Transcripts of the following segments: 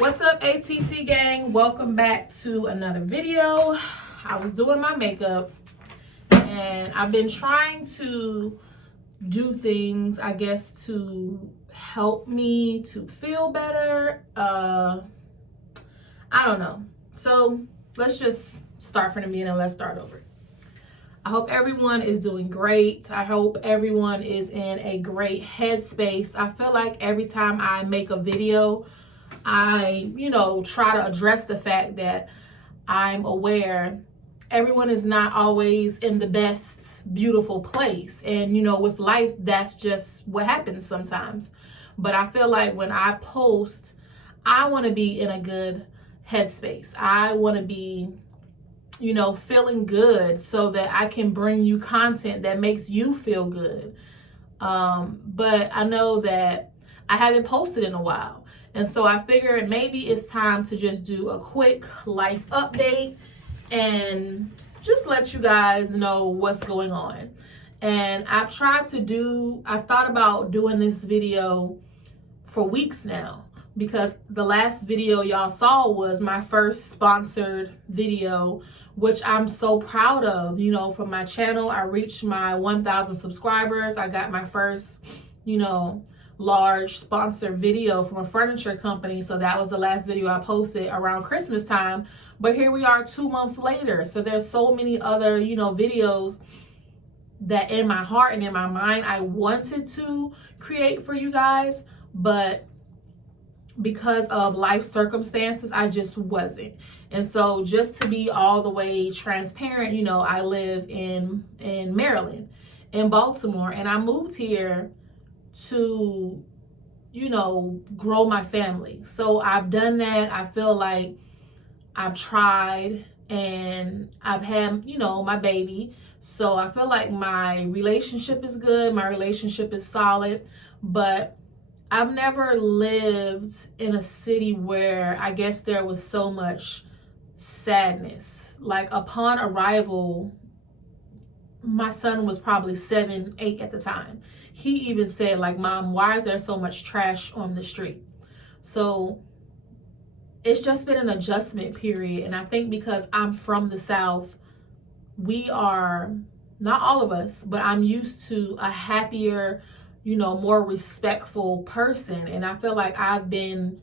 What's up, ATC gang? Welcome back to another video. I was doing my makeup and I've been trying to do things, I guess, to help me to feel better. I don't know. So let's just start from the beginning. Let's start over. I hope everyone is doing great. I hope everyone is in a great headspace. I feel like every time I make a video, I, try to address the fact that I'm aware everyone is not always in the best, beautiful place. And, with life, that's just what happens sometimes. But I feel like when I post, I want to be in a good headspace. I want to be, feeling good so that I can bring you content that makes you feel good. But I know that I haven't posted in a while. And so I figured maybe it's time to just do a quick life update and just let you guys know what's going on. And I've thought about doing this video for weeks now, because the last video y'all saw was my first sponsored video, which I'm so proud of. For my channel, I reached my 1,000 subscribers. I got my first, large sponsored video from a furniture company. So that was the last video I posted around Christmas time. But here we are 2 months later. So there's so many other, videos that in my heart and in my mind I wanted to create for you guys, but because of life circumstances, I just wasn't. And so just to be all the way transparent, I live in Maryland, in Baltimore, and I moved here to, grow my family. So I've done that. I feel like I've tried and I've had, my baby. So I feel like my relationship is good. My relationship is solid, but I've never lived in a city where I guess there was so much sadness. Like upon arrival, my son was probably 7, 8 at the time. He even said, like, "Mom, why is there so much trash on the street?" So it's just been an adjustment period. And I think because I'm from the South, we are, not all of us, but I'm used to a happier, more respectful person. And I feel like I've been,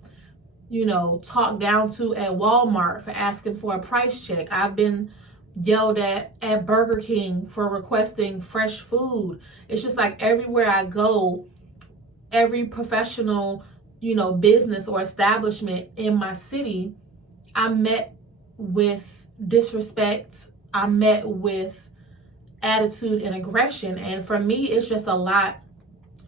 talked down to at Walmart for asking for a price check. I've been yelled at Burger King for requesting fresh food. It's just like everywhere I go, every professional, business or establishment in my city, I'm met with disrespect. I'm met with attitude and aggression. And for me, it's just a lot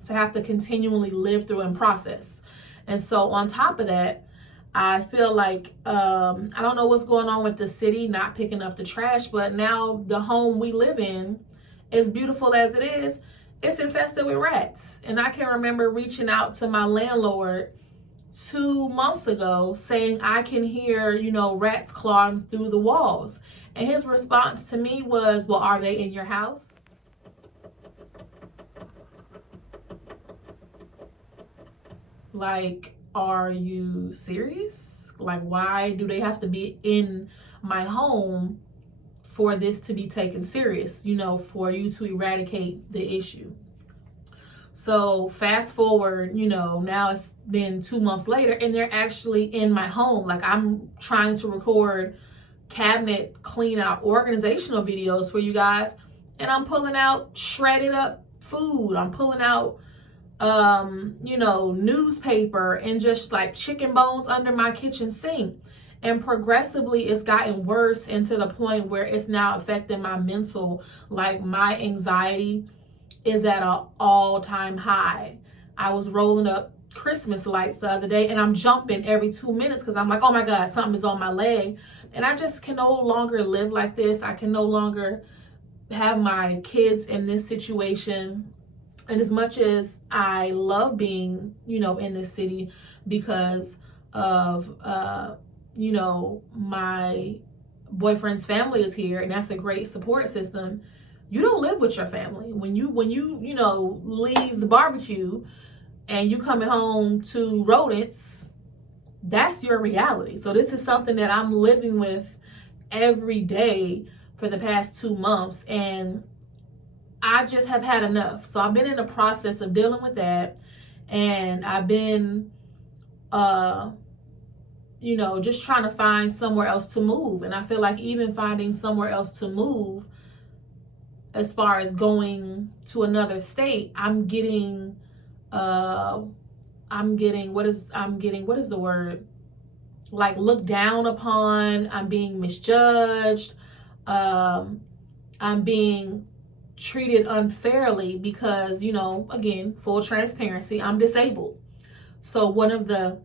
to have to continually live through and process. And so on top of that, I feel like, I don't know what's going on with the city not picking up the trash, but now the home we live in, as beautiful as it is, it's infested with rats. And I can remember reaching out to my landlord 2 months ago saying I can hear, rats clawing through the walls. And his response to me was, "Well, are they in your house?" Like, are you serious? Like, why do they have to be in my home for this to be taken serious, for you to eradicate the issue? So fast forward, now it's been 2 months later and they're actually in my home. Like, I'm trying to record cabinet clean out organizational videos for you guys, and I'm pulling out shredded up food. I'm pulling out newspaper and just like chicken bones under my kitchen sink. And progressively it's gotten worse, and to the point where it's now affecting my mental. Like, my anxiety is at an all-time high. I was rolling up Christmas lights the other day and I'm jumping every 2 minutes because I'm like, oh my God, something is on my leg. And I just can no longer live like this. I can no longer have my kids in this situation. And as much as I love being, in this city because of, my boyfriend's family is here, and that's a great support system. You don't live with your family. When you leave the barbecue and you coming home to rodents, that's your reality. So this is something that I'm living with every day for the past 2 months, and I just have had enough. So I've been in the process of dealing with that, and I've been just trying to find somewhere else to move. And I feel like even finding somewhere else to move, as far as going to another state, I'm getting what is the word? Like, looked down upon. I'm being misjudged. I'm being treated unfairly because, again, full transparency, I'm disabled. So one of the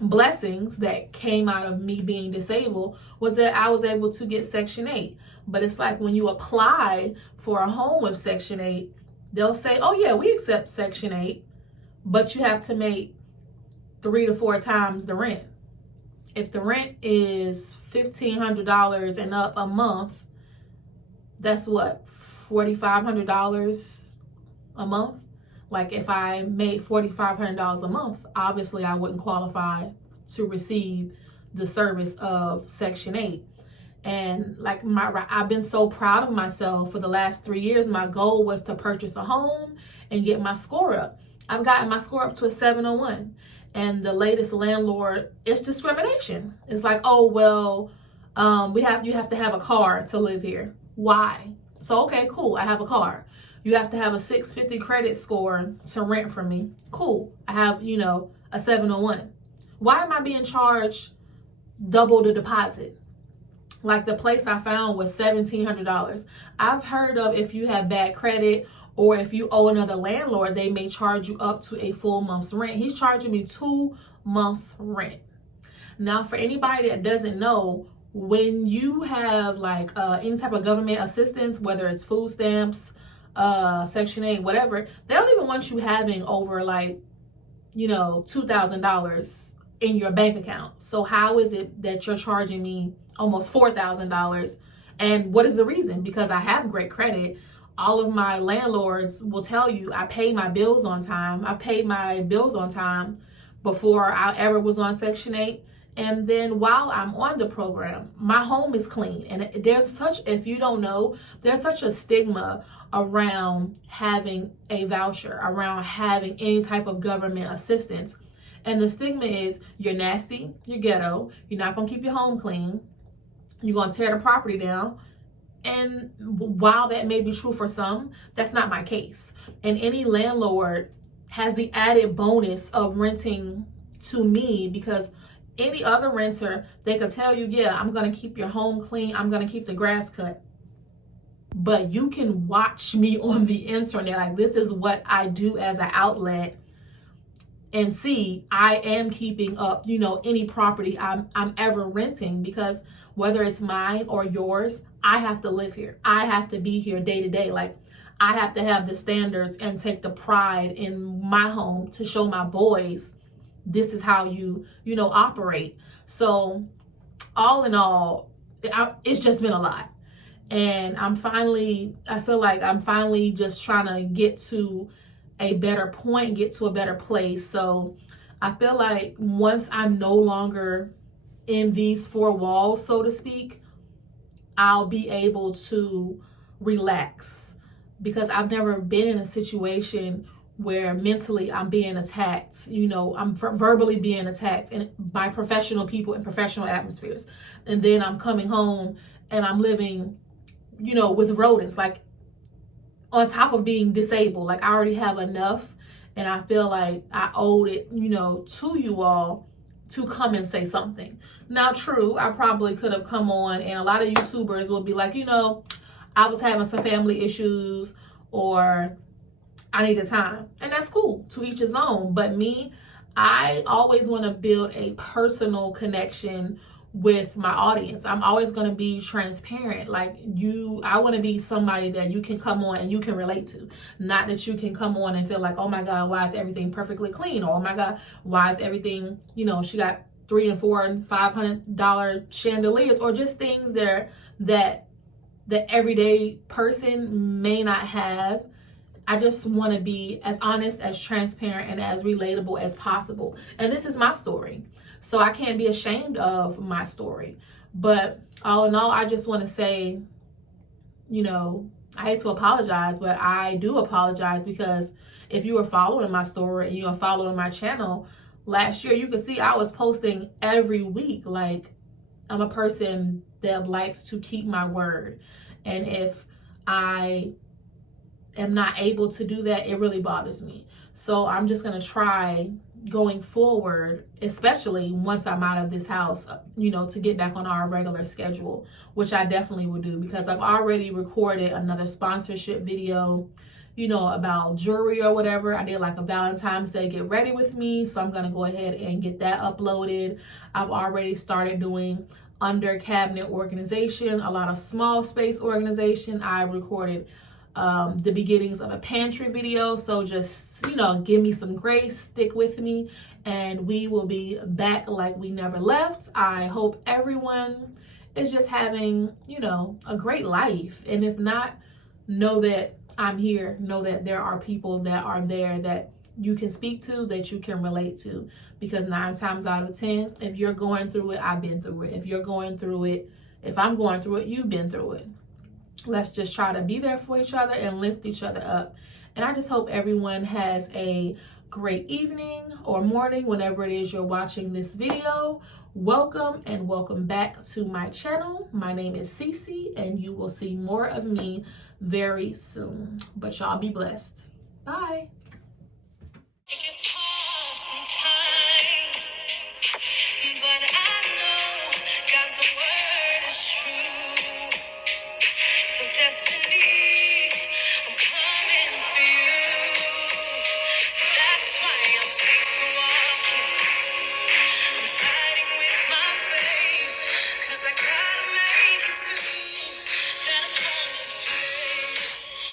blessings that came out of me being disabled was that I was able to get Section 8. But it's like when you apply for a home with Section 8, they'll say, oh yeah, we accept Section 8, but you have to make 3 to 4 times the rent. If the rent is $1,500 and up a month, that's what, $4,500 a month? Like, if I made $4,500 a month, obviously I wouldn't qualify to receive the service of Section 8. And like, I've been so proud of myself for the last 3 years. My goal was to purchase a home and get my score up. I've gotten my score up to a 701. And the latest landlord, it's discrimination. It's like, oh, well, you have to have a car to live here. Why? So, okay, cool, I have a car. You have to have a 650 credit score to rent from me. Cool, I have, a 701. Why am I being charged double the deposit? Like, the place I found was $1,700. I've heard of, if you have bad credit or if you owe another landlord, they may charge you up to a full month's rent. He's charging me 2 months rent. Now, for anybody that doesn't know, when you have like any type of government assistance, whether it's food stamps, Section 8, whatever, they don't even want you having over like, $2,000 in your bank account. So how is it that you're charging me almost $4,000? And what is the reason? Because I have great credit. All of my landlords will tell you I pay my bills on time. I paid my bills on time before I ever was on Section 8. And then while I'm on the program, my home is clean. And if you don't know, there's such a stigma around having a voucher, around having any type of government assistance. And the stigma is you're nasty, you're ghetto, you're not gonna keep your home clean, you're gonna tear the property down. And while that may be true for some, that's not my case. And any landlord has the added bonus of renting to me, because any other renter, they could tell you, yeah, I'm going to keep your home clean, I'm going to keep the grass cut. But you can watch me on the internet, like, this is what I do as an outlet, and see I am keeping up, any property I'm ever renting, because whether it's mine or yours, I have to live here. I have to be here day to day. Like, I have to have the standards and take the pride in my home to show my boys this is how you operate. So all in all, it's just been a lot. And I feel like I'm finally just trying to get to a better point, get to a better place. So I feel like once I'm no longer in these 4 walls, so to speak, I'll be able to relax, because I've never been in a situation where mentally I'm being attacked, I'm verbally being attacked by professional people in professional atmospheres. And then I'm coming home and I'm living, with rodents, like, on top of being disabled. Like, I already have enough, and I feel like I owed it, to you all to come and say something. Now, true, I probably could have come on, and a lot of YouTubers will be like, I was having some family issues, or I needed time. And that's cool, to each his own. But me, I always want to build a personal connection with my audience. I'm always going to be transparent. Like, I want to be somebody that you can come on and you can relate to. Not that you can come on and feel like, oh my God, why is everything perfectly clean? Or, oh my God, why is everything, she got $300 and $400 and $500 chandeliers, or just things that the everyday person may not have. I just want to be as honest, as transparent, and as relatable as possible. And this is my story, so I can't be ashamed of my story. But all in all, I just want to say, you know, I hate to apologize, but I do apologize, because if you were following my story and you are following my channel last year, you could see I was posting every week. Like, I'm a person that likes to keep my word. And if I am not able to do that, it really bothers me. So I'm just going to try going forward, especially once I'm out of this house, you know, to get back on our regular schedule, which I definitely will do, because I've already recorded another sponsorship video, you know, about jewelry or whatever. I did like a Valentine's Day get ready with me, so I'm going to go ahead and get that uploaded. I've already started doing under cabinet organization, a lot of small space organization. I recorded the beginnings of a pantry video, so just, you know, give me some grace, stick with me, and we will be back like we never left. I hope everyone is just having, you know, a great life, and if not, know that I'm here. Know that there are people that are there that you can speak to, that you can relate to, because 9 times out of 10, if you're going through it, I've been through it. If you're going through it, if I'm going through it, you've been through it. Let's just try to be there for each other and lift each other up. And I just hope everyone has a great evening or morning, whenever it is you're watching this video. Welcome and welcome back to my channel. My name is CiCely, and you will see more of me very soon. But y'all be blessed. Bye.